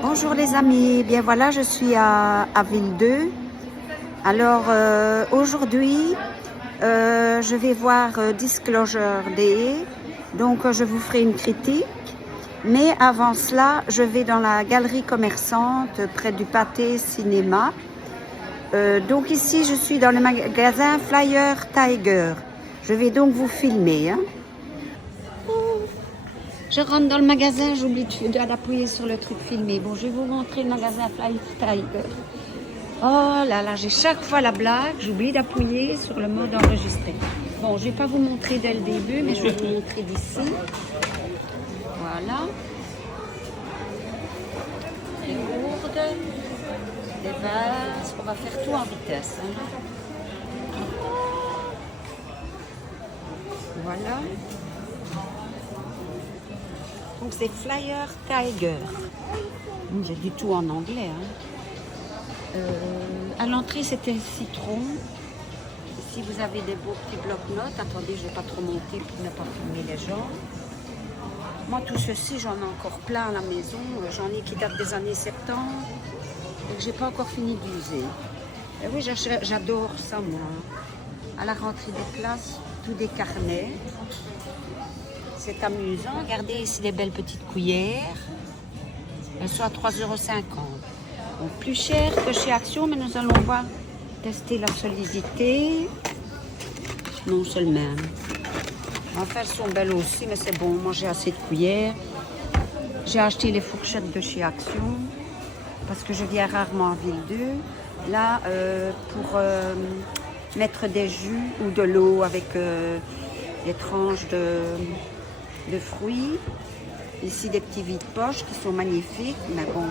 Bonjour les amis, bien voilà, je suis à Ville 2. Alors aujourd'hui, je vais voir Disclosure Day, donc je vous ferai une critique. Mais avant cela, je vais dans la galerie commerçante près du Pathé Cinéma. Donc ici, je suis dans le magasin Flyer Tiger. Je vais donc vous filmer. Hein. Je rentre dans le magasin, j'oublie d'appuyer sur le truc filmé. Bon, je vais vous montrer le magasin Flyer Tiger. Oh là là, j'ai chaque fois la blague, j'oublie d'appuyer sur le mode enregistré. Bon, je ne vais pas vous montrer dès le début, mais je vais vous montrer d'ici. Voilà. Les gourdes, les vases, on va faire tout en vitesse. Hein. Voilà. Donc c'est Flyer Tiger. J'ai dit tout en anglais. Hein. À l'entrée c'était citron. Ici vous avez des beaux petits blocs-notes. Attendez, je ne vais pas trop monter pour ne pas filmer les gens. Moi tout ceci j'en ai encore plein à la maison. J'en ai qui datent des années 70. Et que j'ai pas encore fini d'user. Et oui, j'adore ça moi. À la rentrée des classes, tous des carnets. C'est amusant. Regardez ici les belles petites cuillères. Elles sont à 3,50 €. Donc plus cher que chez Action, mais nous allons voir, tester la solidité. Non, c'est le même. Enfin, elles sont belles aussi, mais c'est bon. Moi, j'ai assez de cuillères. J'ai acheté les fourchettes de chez Action parce que je viens rarement à Ville 2. Là, pour mettre des jus ou de l'eau avec des tranches de fruits. Ici, des petits vides-poches qui sont magnifiques, mais bon,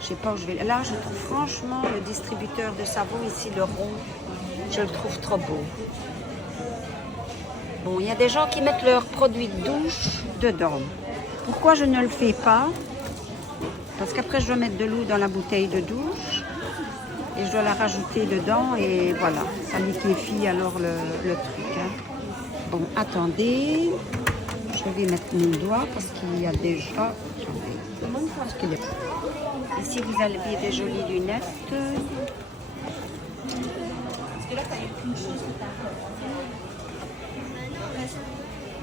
je sais pas où je vais. Là, je trouve franchement le distributeur de savon ici, le rond, je le trouve trop beau. Bon, il y a des gens qui mettent leurs produits de douche dedans. Pourquoi je ne le fais pas? Parce qu'après, je dois mettre de l'eau dans la bouteille de douche et je dois la rajouter dedans et voilà, ça liquéfie alors le truc. Hein. Bon, attendez. Je vais mettre mon doigt parce qu'il y a déjà... Ici, vous avez des jolies lunettes.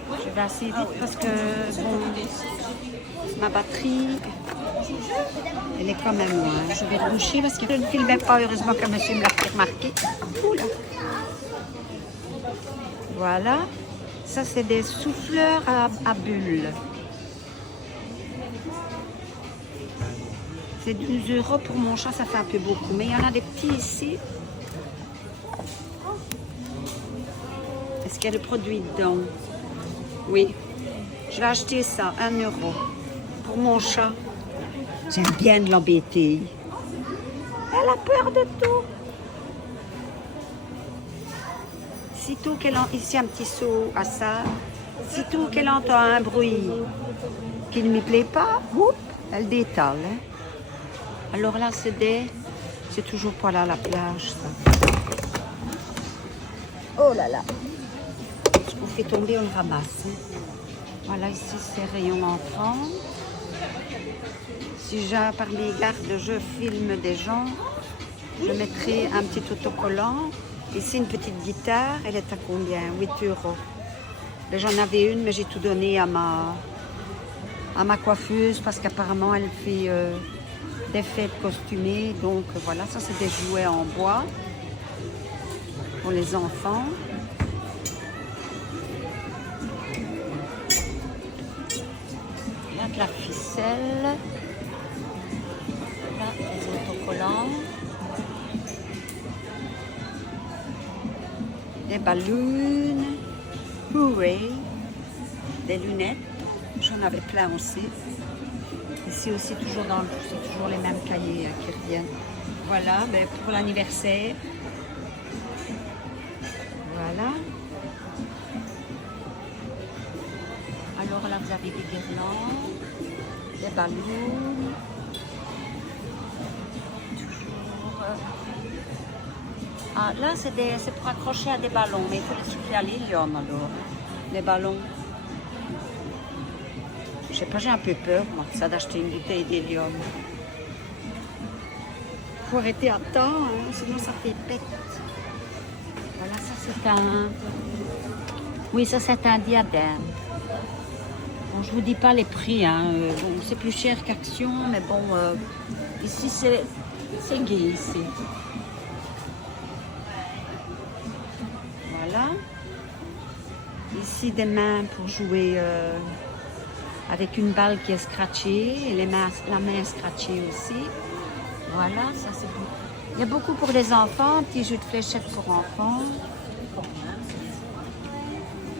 Je vais assez vite parce que bon, ma batterie, elle est quand même loin. Je vais reboucher parce que je ne filmais pas, heureusement que monsieur me l'a fait remarquer. Oula. Voilà. Ça, c'est des souffleurs à bulles. C'est 12 € pour mon chat, ça fait un peu beaucoup. Mais il y en a des petits ici. Est-ce qu'il y a le produit dedans? Oui. Je vais acheter ça, 1 € pour mon chat. J'aime bien de l'embêter. Elle a peur de tout. Sitôt qu'elle entend, ici un petit seau à ça, sitôt qu'elle entend un bruit qui ne lui plaît pas, oups, elle détale. Hein. Alors là, c'est toujours pas là à la plage, ça. Oh là là. Ce qu'on fait tomber, on le ramasse. Hein. Voilà, ici, c'est rayon enfant. Si par mes gardes, je filme des gens, je mettrai un petit autocollant. Ici, une petite guitare, elle est à combien? 8 €. Là, j'en avais une, mais j'ai tout donné à ma coiffeuse parce qu'apparemment, elle fait des fêtes costumées. Donc, voilà, ça, c'est des jouets en bois pour les enfants. Là, de la ficelle. Là, les autocollants. Des ballons, hooray, des lunettes, j'en avais plein aussi. Ici aussi, toujours c'est toujours les mêmes cahiers qui reviennent. Voilà, ben pour l'anniversaire. Voilà. Alors là, vous avez des guirlandes, des ballons. Toujours Ah, là, c'est pour accrocher à des ballons, mais il faut les souffler à l'hélium alors. Les ballons. Je sais pas, j'ai un peu peur, moi, ça d'acheter une bouteille d'hélium. Il faut arrêter à temps, hein, sinon ça fait pète. Voilà, ça c'est un... Oui, ça c'est un diadème. Bon, je vous dis pas les prix, hein. Bon, c'est plus cher qu'Action, mais bon, ici c'est gay ici. Voilà. Ici des mains pour jouer avec une balle qui est scratchée et la main est scratchée aussi. Voilà, ça c'est bon. Il y a beaucoup pour les enfants, un petit jeu de fléchettes pour enfants.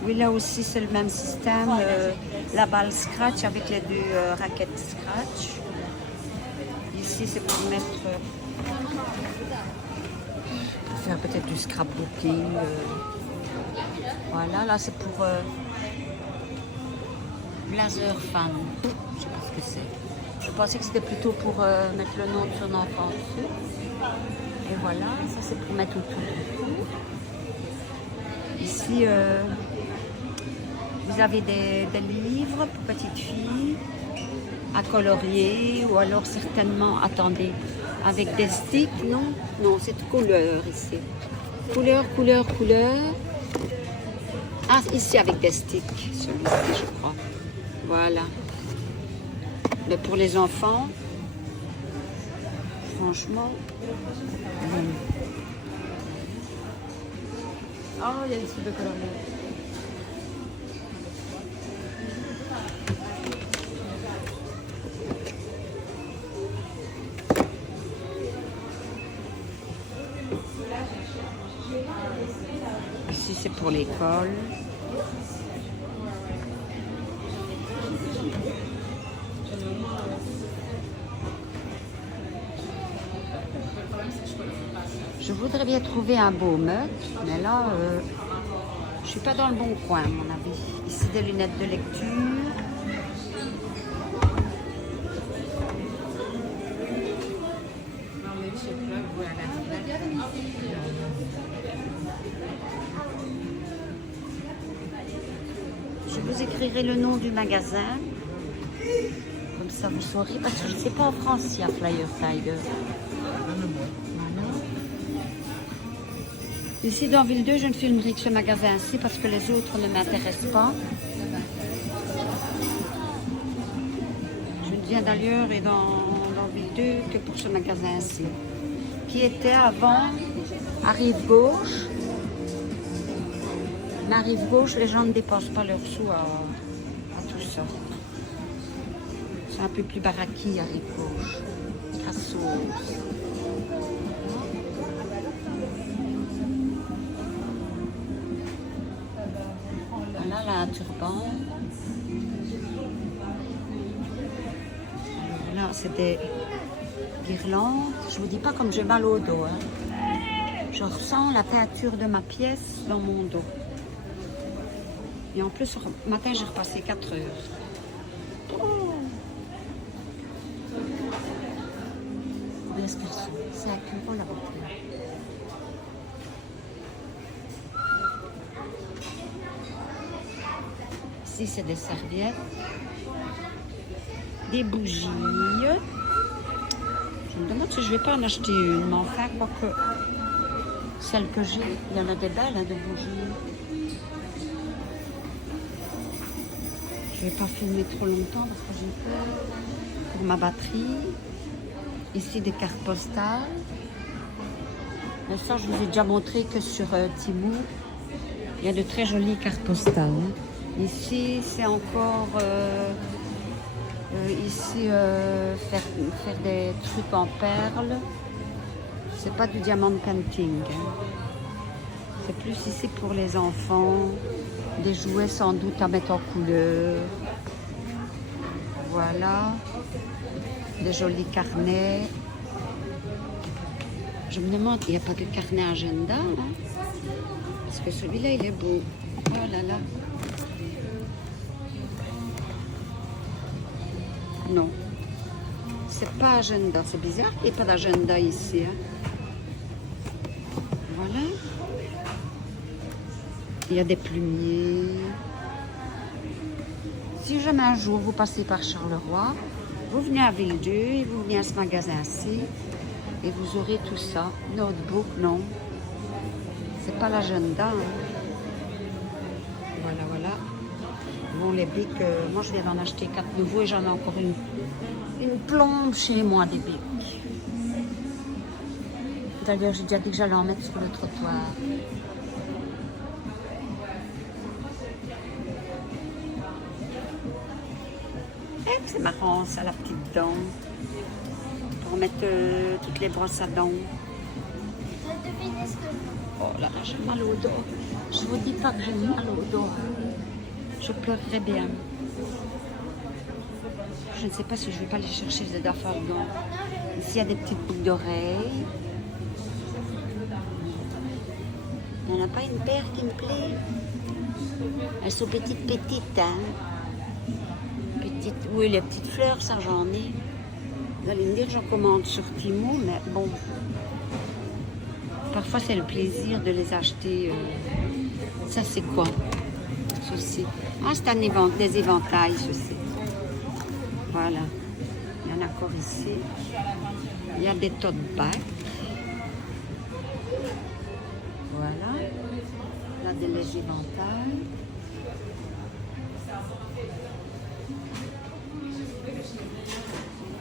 Oui, là aussi c'est le même système, la balle scratch avec les deux raquettes scratch. Ici c'est pour mettre, pour faire peut-être du scrapbooking. Voilà, là c'est pour Blazer Fan. Je sais pas ce que c'est. Je pensais que c'était plutôt pour mettre le nom de son enfant dessus. Et voilà, ça c'est pour mettre autour du cou. Ici, vous avez des livres pour petites filles à colorier ou alors certainement, attendez, avec des sticks, non? Non, c'est de couleur ici. Couleur, couleur, couleur. Ah, ici avec des sticks, celui-ci je crois. Voilà. Mais pour les enfants, franchement... Ah, il y a des trucs de colorier. Ici, c'est pour l'école. Je voudrais bien trouver un beau mug, mais là, je suis pas dans le bon coin, à mon avis. Ici, des lunettes de lecture. Je vous écrirai le nom du magasin. Comme ça, vous saurez. Parce que je ne sais pas en France s'il y a Flyer Tiger. Voilà. Ici, dans Ville 2, je ne filmerai que ce magasin-ci parce que les autres ne m'intéressent pas. Je ne viens d'ailleurs et dans Ville 2 que pour ce magasin-ci. Qui était avant à Rive-Gauche. Mais à Rive-Gauche, les gens ne dépensent pas leurs sous à tout ça. C'est un peu plus baraki à Rive-Gauche. Grassos. Voilà là, un turban. Là, c'est des guirlandes. Je vous dis pas comme j'ai mal au dos. Hein. Je ressens la peinture de ma pièce dans mon dos. Et en plus, ce matin, j'ai repassé 4 heures. Oh. L'espresso, c'est à Curo la bouteille. Ici, c'est des serviettes, des bougies. Je me demande si je ne vais pas en acheter une, mais enfin, quoique celle que j'ai, il y en a des belles, hein, de bougies. Je ne vais pas filmer trop longtemps parce que j'ai peur pour ma batterie. Ici, des cartes postales. Mais ça, je vous ai déjà montré que sur Temu, il y a de très jolies cartes postales. Hein. Ici, c'est encore... faire des trucs en perles. C'est pas du diamant painting. Hein. C'est plus ici pour les enfants. Des jouets sans doute à mettre en couleur. Voilà. Des jolis carnets. Je me demande, il n'y a pas de carnet agenda, hein? Parce que celui-là, il est beau. Oh là là. Non. C'est pas agenda. C'est bizarre qu'il n'y ait pas d'agenda ici. Hein? Voilà. Il y a des plumiers. Si jamais un jour vous passez par Charleroi, vous venez à Ville-Dieu et vous venez à ce magasin-ci et vous aurez tout ça. Notebook, non. C'est pas l'agenda. Hein. Voilà, voilà. Bon, les bics, moi je viens d'en acheter 4 nouveaux et j'en ai encore une plombe chez moi des bics. D'ailleurs, j'ai déjà dit que j'allais en mettre sur le trottoir. Eh, c'est marrant ça, la petite dent. Pour mettre toutes les brosses à dents. Oh là, j'ai mal au dos. Je vous dis pas que j'ai mal au dos. Je pleurerais bien. Je ne sais pas si je vais pas aller chercher les affaires dedans. Ici, il y a des petites boucles d'oreilles. Il n'y en a pas une paire qui me plaît. Elles sont petites, hein. Petites. Oui, les petites fleurs, ça j'en ai. Vous allez me dire que j'en commande sur Timo, mais bon. Parfois, c'est le plaisir de les acheter. Ça, c'est quoi? Ceci. Ah, c'est des éventails, ceci. Voilà. Il y en a encore ici. Il y a des tote bags. Voilà. Là, des légers éventails.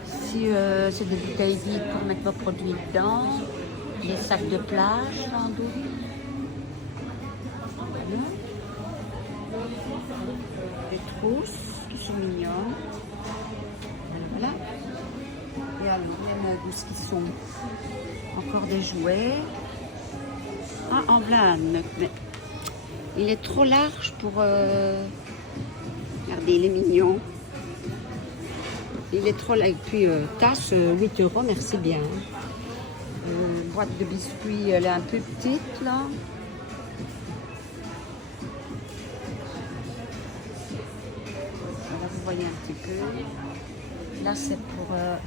Ici, c'est des bouteilles vides pour mettre vos produits dedans. Des sacs de plage, sans doute. Voilà. Des trousses qui sont mignonnes. Voilà. Et alors, il y en a qui sont encore des jouets. Ah, en blanc, mais il est trop large pour... Regardez, il est mignon. Il est trop large. Et puis, tasse, 8 €, merci bien. Boîte de biscuits, elle est un peu petite, là. Voilà, vous voyez un petit peu. Là, c'est pour un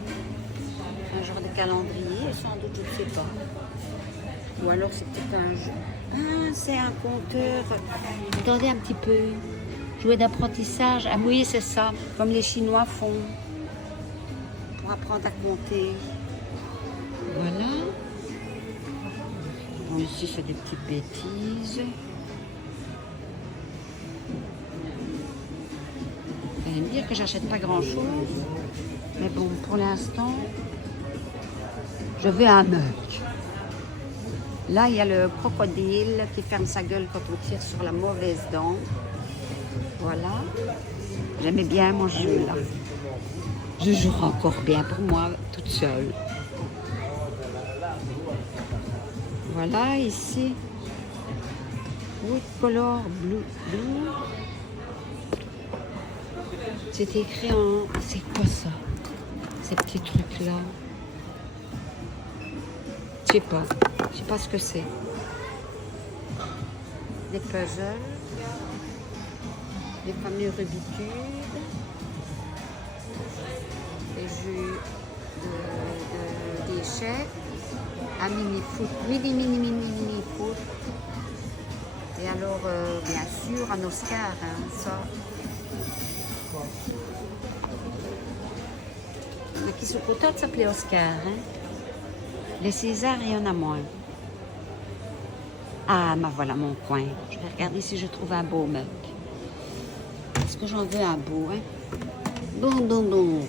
genre de calendrier, sans doute, je ne sais pas. Ou alors, c'est peut-être un jeu. Ah, c'est un compteur. Regardez un petit peu. Jouet d'apprentissage. Ah oui, c'est ça. Comme les Chinois font. Pour apprendre à compter. Voilà. Bon, ici, c'est des petites bêtises. Vous allez me dire que j'achète pas grand-chose. Mais bon, pour l'instant, je veux un mug. Là, il y a le crocodile qui ferme sa gueule quand on tire sur la mauvaise dent. Voilà. J'aimais bien mon jeu, là. Je jouerai encore bien pour moi, toute seule. Voilà, ici. Wood Color Blue. C'est écrit en... C'est quoi ça? Ces petits trucs-là. Je sais pas. Je sais pas ce que c'est. Des puzzles. Les fameux Rubik's Cube. Des jeux d'échecs. Un mini-foot. Mini-foot. Et alors, bien sûr, un Oscar, hein, ça. Mais qui sont contents de s'appeler Oscar, hein. Les Césars, il y en a moins. Ah, ben voilà mon coin. Je vais regarder si je trouve un beau mug. Est-ce que j'en veux un beau, hein? Bon.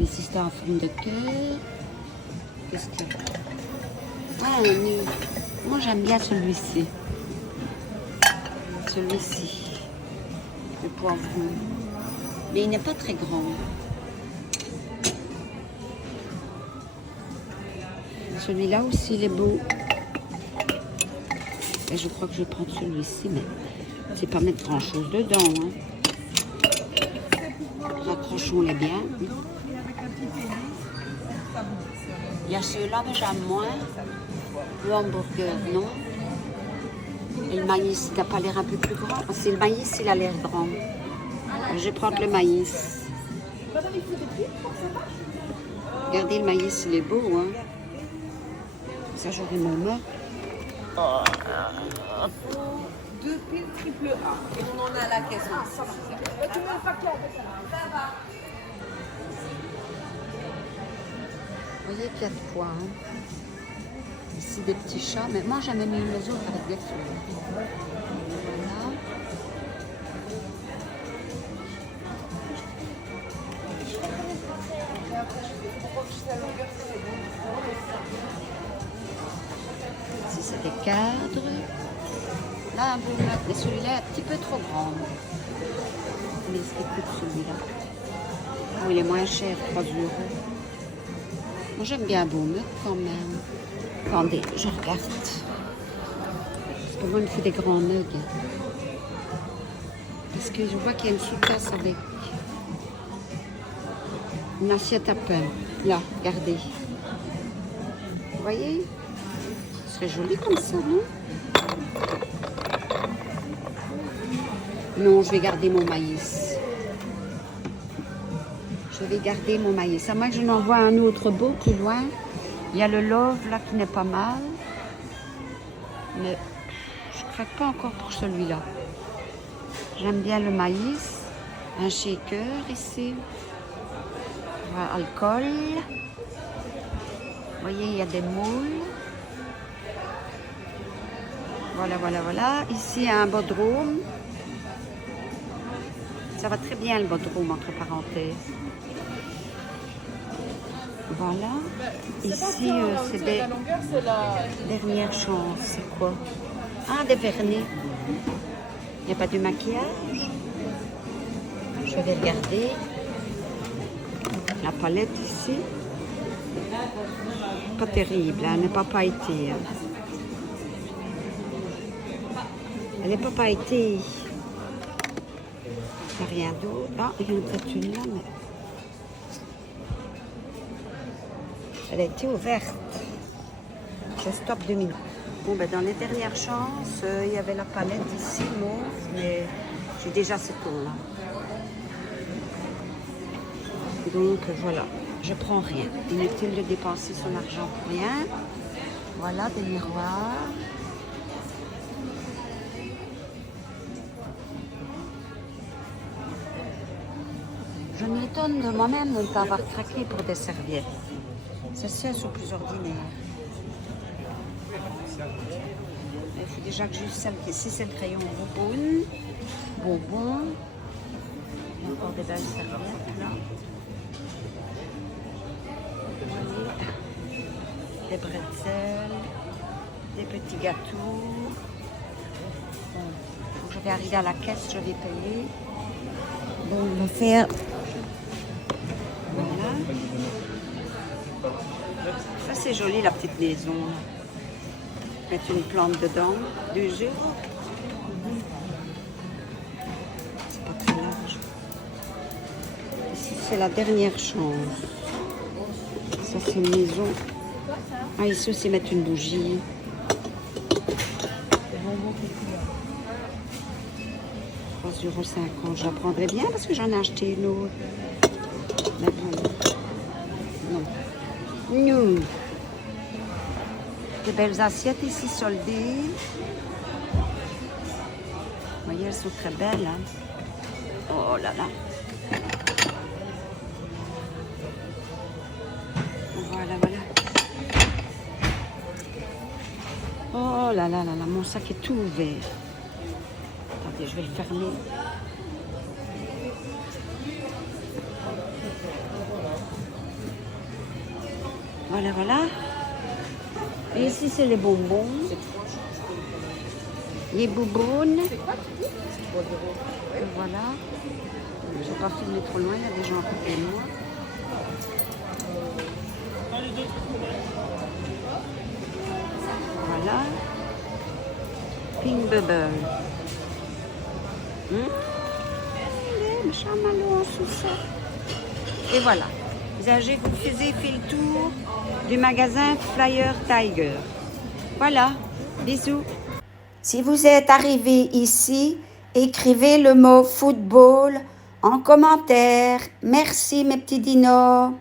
Ici, c'est en forme de cœur. Qu'est-ce qu'il y a? Ah, moi, j'aime bien celui-ci. Celui-ci. Le poivron. Mais il n'est pas très grand. Celui-là aussi, il est beau. Et je crois que je vais prendre celui-ci, mais c'est pas mettre grand-chose dedans. Hein. Raccrochons-les bien. Il y a ceux-là, mais j'aime moins. Le hamburger, non. Et le maïs, il n'a pas l'air un peu plus grand. C'est le maïs, il a l'air grand. Je vais prendre le maïs. Regardez, le maïs, il est beau, hein. Ça, j'aurai mon mug. Deux piles triple A. Et on en a à la caisse aussi. Tu mets le paquet avec ça. Vous voyez qu'il y a de quoi. Hein. Ici des petits chats. Mais moi j'en ai mis les autres avec des fleurs. Voilà. Ici c'est des cadres. Là un peu mat, mais celui-là est un petit peu trop grand. Mais écoute celui-là. Oh, il est moins cher, 3 €. Moi j'aime bien un beau mug quand même. Attendez, je regarde. Parce que moi il me fait des grands mugs. Parce que je vois qu'il y a une sous-tasse avec une assiette à pain. Là, regardez. Vous voyez? Ce serait joli comme ça, non? Non, je vais garder mon maïs. Je vais garder mon maïs. À moins que je n'en vois un autre beau plus loin. Il y a le Love là qui n'est pas mal. Mais je ne craque pas encore pour celui-là. J'aime bien le maïs. Un shaker ici. Voilà, alcool. Vous voyez, il y a des moules. Voilà, voilà, voilà. Ici, il y a un bodroom. Ça va très bien le bodroom, entre parenthèses. Voilà. Ici, c'est des dernières chances. C'est quoi? Ah, des vernets. Il n'y a pas de maquillage. Je vais regarder. La palette ici. Pas terrible, hein, elle n'est pas pailletée. Hein. Elle n'est pas pailletée. Il n'y a rien d'autre. Ah, il y en a peut-être une là, mais... Elle a été ouverte. Je stoppe 2 minutes. Bon, ben, dans les dernières chances, il y avait la palette ici, mauve, mais j'ai déjà ce ton-là. Donc, voilà. Je prends rien. Inutile de dépenser son argent pour rien. Voilà, des miroirs. Je m'étonne de moi-même de ne pas avoir craqué pour des serviettes. Celles-ci sont plus ordinaires. Il faut déjà que j'use celle qui ici, c'est le crayon bonbon. Bonbon. Il y a encore des belles serviettes là. Des bretzels, des petits gâteaux. Bon, je vais arriver à la caisse, je vais payer. Bon, on va faire... Voilà. Ça, c'est joli, la petite maison. Mettre une plante dedans, 2 €. C'est pas très large. Ici, c'est la dernière chance. Ça, c'est une maison. Ah, ici aussi, mettre une bougie. 3,50 €. Je la prendrais bien parce que j'en ai acheté une autre. Mais bon. Non. Non. Des belles assiettes ici soldées. Vous voyez, elles sont très belles. Hein? Oh là là. Voilà, voilà. Oh là là là là, mon sac est tout ouvert. Attendez, je vais le fermer. Voilà, voilà. Et ici, c'est les bonbons. Les boubounes. Voilà. Je n'ai pas filmé trop loin, il y a des gens à côté de moi. Voilà. Pink Bubble. Le chamallow en sous-sol. Et voilà. Vous faisiez fait le tour du magasin Flyer Tiger. Voilà. Bisous. Si vous êtes arrivé ici, écrivez le mot football en commentaire. Merci mes petits dinos.